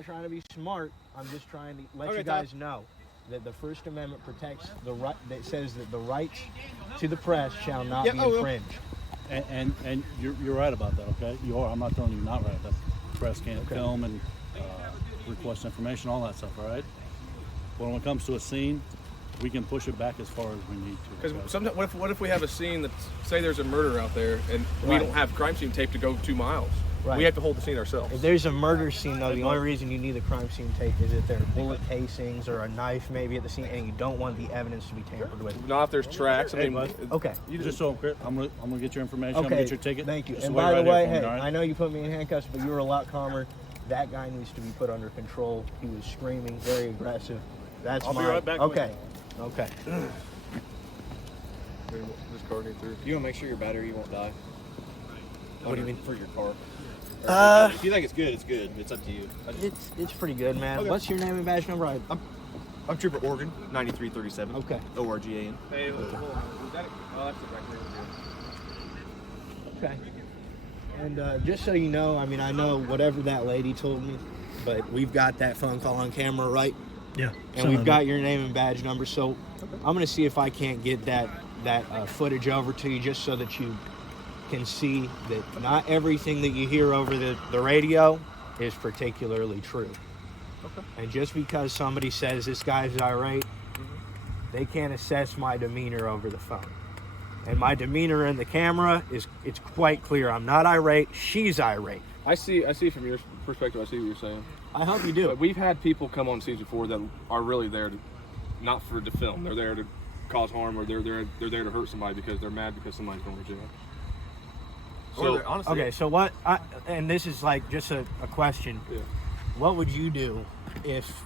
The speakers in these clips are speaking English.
not trying to be smart. I'm just trying to let you guys know that the First Amendment protects the right. That says that the rights to the press shall not be infringed. And you're right about that. Okay, you are. I'm not telling you you're not right. That the press can't film and request information, all that stuff. All right. But when it comes to a scene, we can push it back as far as we need to. Because sometimes, what if we have a scene that, say there's a murder out there, and we don't have crime scene tape to go 2 miles? Right. We have to hold the scene ourselves. If there's a murder scene, though, the only reason you need the crime scene tape is if there are bullet casings or a knife maybe at the scene, and you don't want the evidence to be tampered with. Not if there's tracks. I mean, okay. Just so I'm gonna get your information. Okay. I'm gonna get your ticket. Thank you. Just And by the way, hey, right? I know you put me in handcuffs, but you were a lot calmer. That guy needs to be put under control. He was screaming, very aggressive. I'll be right back. Okay. Okay. This car came through. You want to make sure your battery won't die. What do you mean for your car? If you think it's good, it's good. It's up to you. It's pretty good, man. Okay. What's your name and badge number? I'm Trooper Oregon, 9337. Okay. ORGAN. Hey, hold on. That's the record. Okay. And just so you know, I mean, I know whatever that lady told me, but we've got that phone call on camera, right? Yeah. And we've got your name and badge number, so I'm going to see if I can't get that footage over to you just so that you can see that not everything that you hear over the radio is particularly true. Okay. And just because somebody says this guy's irate, they can't assess my demeanor over the phone. And my demeanor in the camera it's quite clear. I'm not irate, she's irate. I see from your perspective, I see what you're saying. I hope you do. But we've had people come on scenes before that are really there to, not for to film. They're there to cause harm, or they're there to hurt somebody because they're mad because somebody's going to jail. So honestly, okay, so what? And this is like just a question. Yeah. What would you do if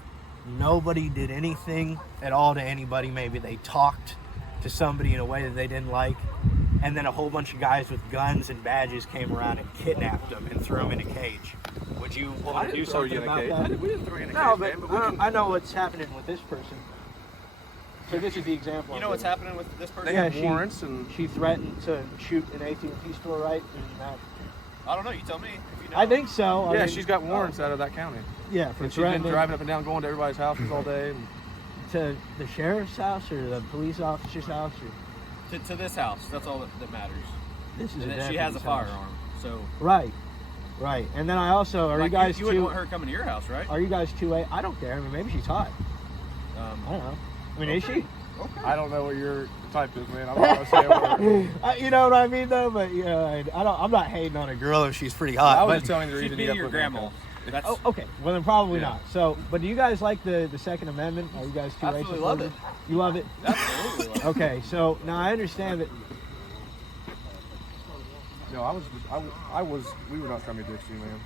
nobody did anything at all to anybody? Maybe they talked to somebody in a way that they didn't like, and then a whole bunch of guys with guns and badges came around and kidnapped them and threw them in a cage. Would you want to do something about that? We didn't throw you in a cage. No, but, man, I know what's happening with this person. So this is the example. You know what's happening with this person? They have warrants, and she threatened to shoot an AT&T store, right? Isn't that? I don't know. You tell me. If you know. I think so. yeah, she's got warrants out of that county. Yeah, for And she's been threatening driving up and down, going to everybody's houses all day. And to the sheriff's house or the police officer's house. Or To this house. That's all that matters. this is And a then she has a deputy's house. firearm. So. Right. And then I also you guys you wouldn't want her coming to your house, right? Are you guys 2A? I don't care. I mean, maybe she's hot. I don't know. I mean, is she? Okay. I don't know what your type is, man. I'm not gonna say a word. You know what I mean, though. But I'm not hating on a girl if she's pretty hot. I was but, just telling you the reason you got your put grandma. That's, oh, okay. Well, then probably Yeah. not. So, but do you guys like the Second Amendment? Are you guys 2A? Absolutely love it. You love it? Absolutely love it. Okay. So now I understand that. No, we were not trying to be dicks to you, man.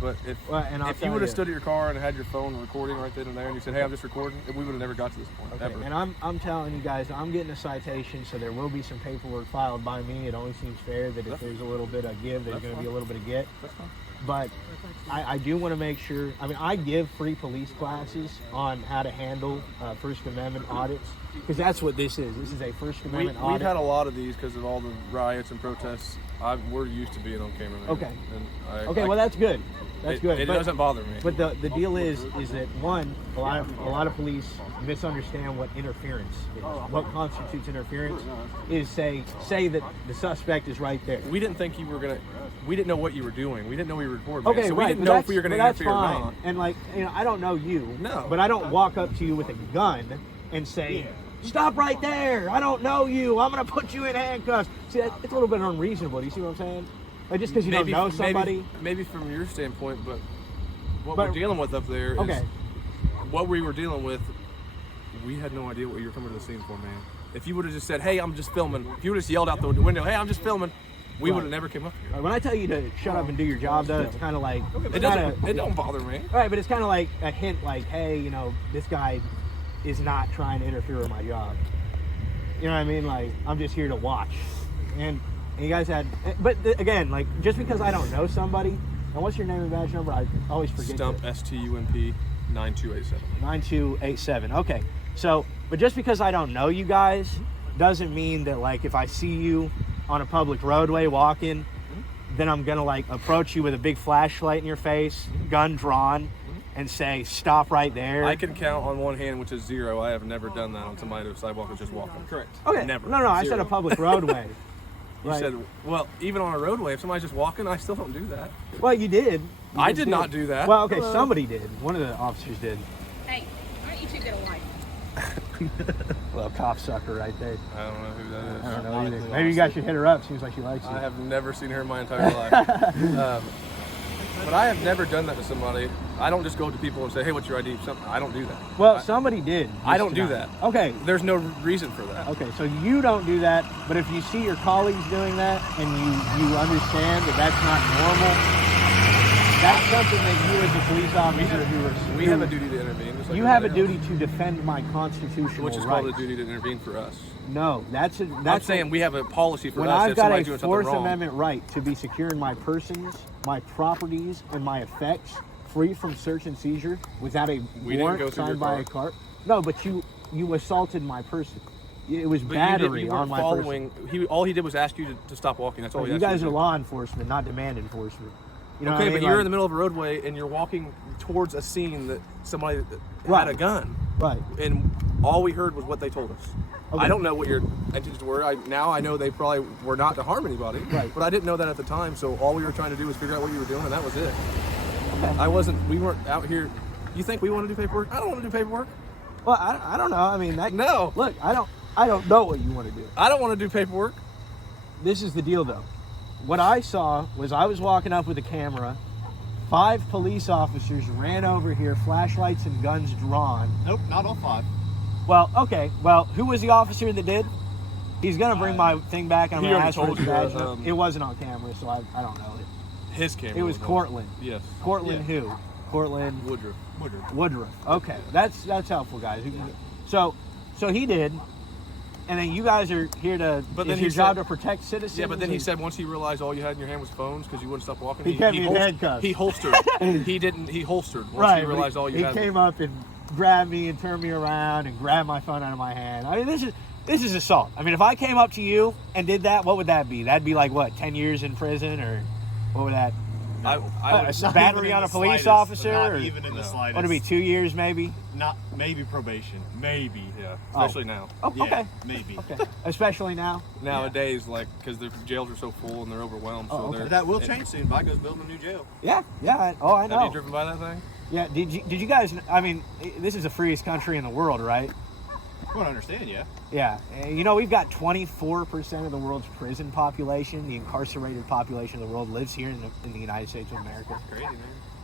But if I'll if tell you would have stood at your car and had your phone recording right then and there, and you said, "Hey, I'm just recording," we would have never got to this point. Okay, Ever. and I'm telling you guys, I'm getting a citation, so there will be some paperwork filed by me. It only seems fair that if there's a little bit of give, there's going to be a little bit of get. That's fine. But I do want to make sure. I mean, I give free police classes on how to handle First Amendment audits, because that's what this is. This is a First Amendment audit. We've had a lot of these because of all the riots and protests. we're used to being on camera, man. Okay. And well, that's good. That's good. It doesn't bother me. But the deal is that one, a lot of police misunderstand what interference is. What constitutes interference is say that the suspect is right there. We didn't think you were gonna. We didn't know what you were doing. We didn't know we were recording. Okay, so right, we didn't know if we were gonna that's interfere fine. or not. And I don't know you. No. But I don't walk up to you with a gun and say, "Stop right there! I don't know you. I'm gonna put you in handcuffs." See, it's a little bit unreasonable. Do you see what I'm saying? Like just because you don't know somebody. Maybe from your standpoint, but what we're dealing with up there is what we were dealing with. We had no idea what you were coming to the scene for, man. If you would have just said, "Hey, I'm just filming," if you would have just yelled out the window, "Hey, I'm just filming," we would have never came up here. When I tell you to shut up and do your job, though, it's kind of like It don't bother me. Right, but it's kind of like a hint, like, "Hey, this guy is not trying to interfere with my job." You know what I mean? Like, I'm just here to watch. And you guys had, but again, like, just because I don't know somebody, and what's your name and badge number? I always forget. Stump, STUMP, 9287. 9287. Okay. So, but just because I don't know you guys doesn't mean that, like, if I see you on a public roadway walking, then I'm gonna, like, approach you with a big flashlight in your face, gun drawn, and say, stop right there. I can count on one hand, which is 0. I have never done that on somebody to a sidewalk that's just walking. Correct. Okay. Never. No, I said a 0. public roadway. You Right. said, well, even on a roadway, if somebody's just walking, I still don't do that. Well, you did. I did not do that. Well, okay, somebody did. One of the officers did. Hey, why don't you two get a wife? Well, cocksucker right there. I don't know who that is. I don't know either. Maybe you guys should hit her up. Seems like she likes you. I have never seen her in my entire life. But I have never done that to somebody. I don't just go to people and say, hey, what's your ID? I don't do that. Well, somebody did. I don't do tonight. that. Okay. There's no reason for that. Okay, so you don't do that, but if you see your colleagues doing that and you understand that that's not normal, that's something that you as a police officer We have a duty to intervene. Just like you have a everybody duty to defend my constitutional else, which is rights. called a duty to intervene for us. No, that's I'm saying we have a policy for when us I've if got somebody's a doing something Fourth wrong. Amendment right to be secure in my persons, my properties, and my effects, free from search and seizure, without a We didn't warrant go through signed your by a car. No, but you assaulted my person. It was But battery you on weren't my person. following. All he did was ask you to stop walking. That's all he You asked you guys to are do. law enforcement, not demand enforcement. You know what Okay, I mean? but you're Like- in the middle of a roadway and you're walking towards a scene that somebody Right. had a gun, right. and all we heard was what they told us. Okay. I don't know what your intentions were. Now I know they probably were not to harm anybody, Right. but I didn't know that at the time. So all we were trying to do was figure out what you were doing, and that was it. Okay. We weren't out here. You think we want to do paperwork? I don't want to do paperwork. Well, I don't know. I mean, No. Look, I don't know what you want to do. I don't want to do paperwork. This is the deal, though. What I saw was I was walking up with a camera. 5 police officers ran over here, flashlights and guns drawn. Nope, not all 5. Well, okay. Well, who was the officer that did? He's gonna bring my thing back. And I'm He gonna already ask for told his you, badge. It wasn't on camera, so I don't know it. His camera. It was on. Cortland. Yes. Cortland who? Cortland Woodruff. Woodruff. Okay, that's helpful, guys. So he did, and then you guys are here to. But then it's he your job said- to protect citizens. Yeah, but then he and- said once he realized all you had in your hand was phones because you wouldn't stop walking, He kept me in handcuffs. He holstered. He holstered once right. he realized all you he had. came up and grabbed me and turned me around and grabbed my phone out of my hand. I mean, this is assault. I mean, if I came up to you and did that, what would that be? That'd be like what, 10 years in prison, or what would that? I would, A battery on a police slightest, officer? Not or, even in the slightest. what would it be, 2 years maybe? Not maybe probation. Maybe. yeah, especially now. Oh, Yeah, okay. maybe. Okay. Especially now. Nowadays, like, because the jails are so full and they're overwhelmed. Oh, so okay. they're, That will change soon. Vigo's building a new jail. Yeah. I Have you know. driven by that thing? Yeah. Did you guys? I mean, this is the freest country in the world, right? I don't understand, yeah. Yeah. You know, we've got 24% of the world's prison population. The incarcerated population of the world lives here in the United States of America. Crazy, man.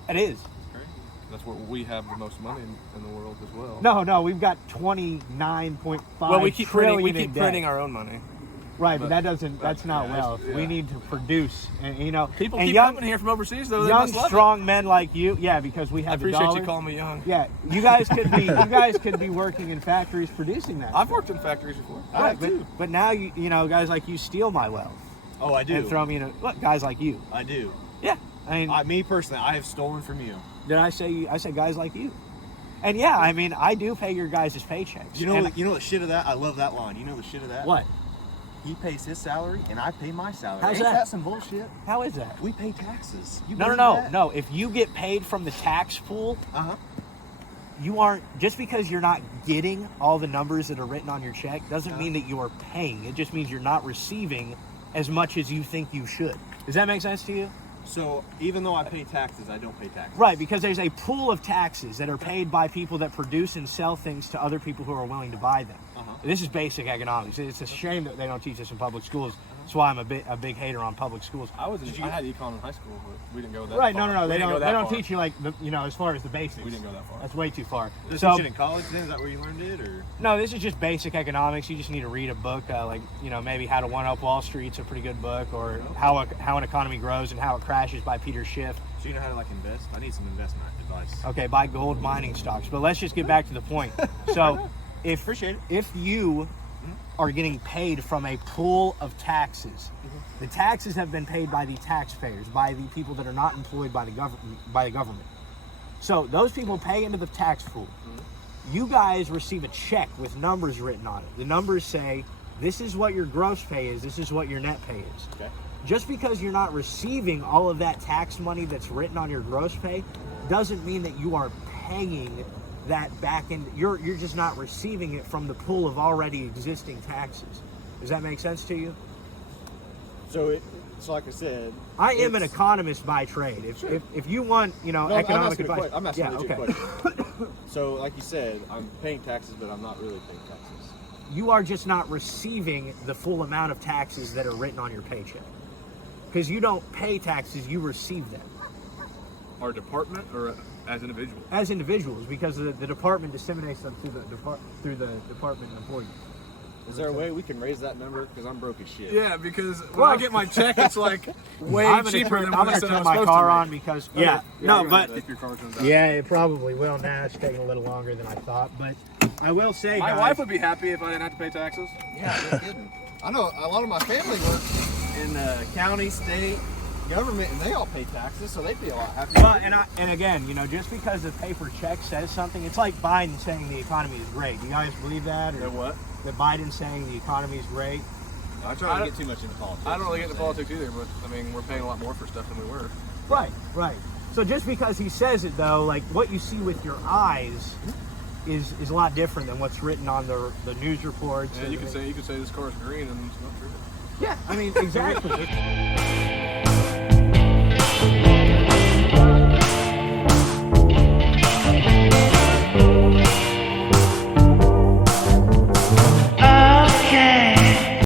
It is. Crazy. That's where we have the most money in the world as well. No, we've got 29.5 Well, we keep trillion printing. We in keep debt. printing our own money. Right, but but- that doesn't. That's not yeah, wealth. yeah. We need to produce, and you know, People and keep young, coming here from overseas, though. They young, must love strong men like you. Yeah, because we it. I have the appreciate dollar. you calling me young. Yeah, you guys could be working in factories producing that. I've worked in factories before. Right, but now you know guys like you steal my wealth Oh, I do. and throw me in a look. Guys like you. I do. Yeah, I mean, Me personally, I have stolen from you. did I say guys like you? And yeah, I mean, I do pay your guys' paychecks. You know, And- you know the shit of that. I love that line. You know the shit of that. what? He pays his salary and I pay my salary. How's Ain't that? some bullshit? How is that? We pay taxes. You No. believe that? No. If you get paid from the tax pool, Uh-huh. you aren't, just because you're not getting all the numbers that are written on your check doesn't mean that you are paying. It just means you're not receiving as much as you think you should. Does that make sense to you? So even though I pay taxes, I don't pay taxes. Right, because there's a pool of taxes that are paid by people that produce and sell things to other people who are willing to buy them. This is basic economics. It's a shame that they don't teach this in public schools. That's why I'm a big hater on public schools. I had econ in high school, but we didn't go that Right, far. no, We they didn't go don't. that They don't far. teach you like as far as the basics. We didn't go that far. That's way too far. Does So teach it in college then? Is that where you learned it, or? no, this is just basic economics. You just need to read a book, like maybe How to One Up Wall Street's a pretty good book, or How an Economy Grows and How It Crashes by Peter Schiff. So you know how to invest? I need some investment advice. Okay, buy gold mining stocks. But let's just get back to the point. So, Appreciate it. if you are getting paid from a pool of taxes, the taxes have been paid by the taxpayers, by the people that are not employed by the government. So those people pay into the tax pool. You guys receive a check with numbers written on it. The numbers say, this is what your gross pay is, this is what your net pay is. Okay. Just because you're not receiving all of that tax money that's written on your gross pay doesn't mean that you are paying that back end. You're just not receiving it from the pool of already existing taxes. Does that make sense to you? So like I said, I am an economist by trade. If you want, economic advice, I'm asking a legit okay. question. So, like you said, I'm paying taxes, but I'm not really paying taxes. You are just not receiving the full amount of taxes that are written on your paycheck. Because you don't pay taxes, you receive them. Our department or as individuals? As individuals, because the department disseminates them through the department employees. Is there a way we can raise that number? Because I'm broke as shit. Yeah, because when I get my check, it's like way cheaper than I'm what I gonna said I turn was my supposed car to on make. because If your car turns out. yeah, it probably will now. It's taking a little longer than I thought, but I will say, My guys, wife would be happy if I didn't have to pay taxes. Yeah, no kidding. I know a lot of my family works in the county, state, government, and they all pay taxes, so they'd be a lot happier. Well, and again, just because the paper check says something, it's like Biden saying the economy is great. Do you guys believe that? Or That what? that Biden saying the economy is great? I try not to get too much into politics. I don't really get into politics either, but I mean, we're paying a lot more for stuff than we were. Right. So just because he says it, though, like what you see with your eyes is a lot different than what's written on the news reports. Yeah, you could say this car is green and it's not true. Yeah, I mean, exactly.